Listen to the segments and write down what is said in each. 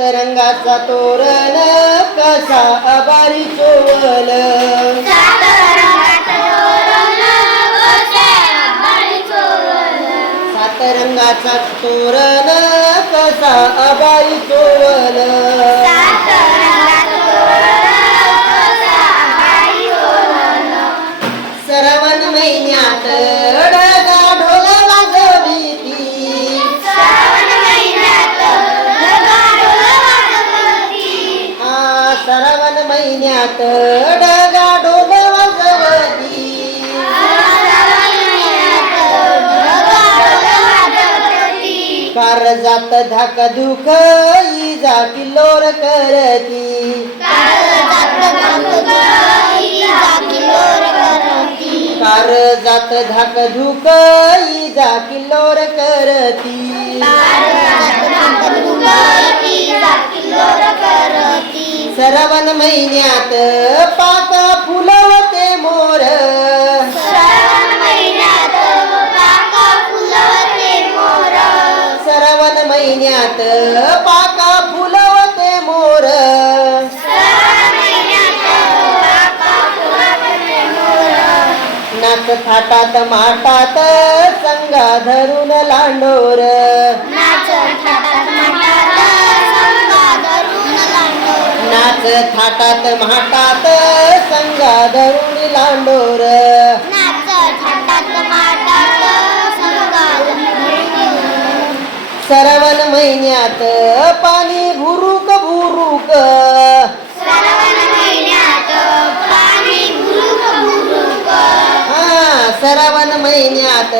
सात रंगाचा तोरण कसा आभारी चोवल सात रंगाचं तोरण कसा आभारी चोवल सात रंगाचा तोरण कसा आभारी चोवल सात रंगाचं तोरण कसा आभारी चोवल श्रावण महिन्यात डगा ढोल वाजविती श्रावण महिन्यात ढगाढोल वाजवती श्रावण महिन्यात डगा ढोल वाजवती श्रावण महिन्यात ढगाढोल वाजवती कारजात धाक दुख इजा किल्लोर करती कारजात धाक इजा किल्लोर करती कारजात धाक दुख इजा किल्लोर करती कारजात धाक इजा किल्लोर करती श्रावण महिन्यात पाक फुलवते मोर श्रावण महिन्यात पाका फुलवते मोर श्रावण महिन्यात पाक फुलवते मोर श्रावण महिन्यात पाका फुलवते मोर नाच थाटात माटात संगा धरून लांडोर नाच थाटात माटात संगा धरून लांडोर नाच थाटात माटात संगा धरून लांडोर नाच थाटात माटात संगा धरून श्रावण महिन्यात पाणी भुरुक भुरुक श्रावण महिन्यात पाणी भुरुक भुरुक श्रावण महिन्यात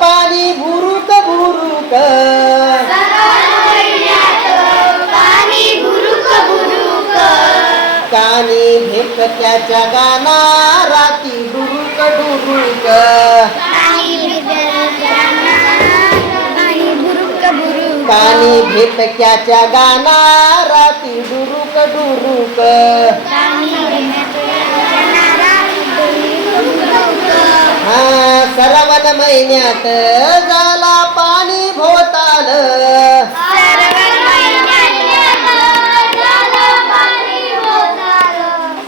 पाणी भुरुक भुरुक श्रावण महिन्यात पाणी भुरुक भुरुक कानी भेकत्याच्या गाना राती डुरुक डुरुक पाणी भुरुक भुरुक कानी भेटक्याच्या गाना राती डुरुक डुरुक श्रावण महिन्यात झाला पाणी भोताल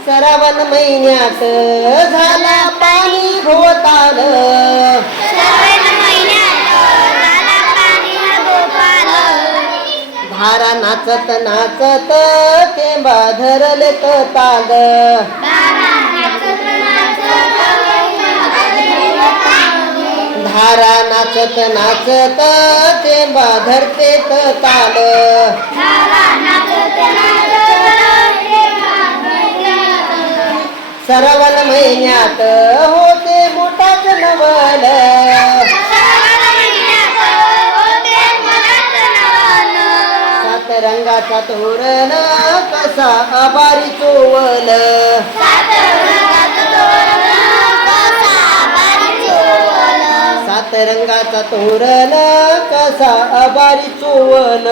श्रावण महिन्यात झाला पाणी भोताल धारा नाचत नाचत केंबा धरले ताग धारा नाचत नाचत केंबा धरते ताल श्रावण महिन्यात होते मोठाच नवल सात रंगाचा तोरण कसा आभारी चोवल सात रंगाचा तोरण कसा आभारी चोवल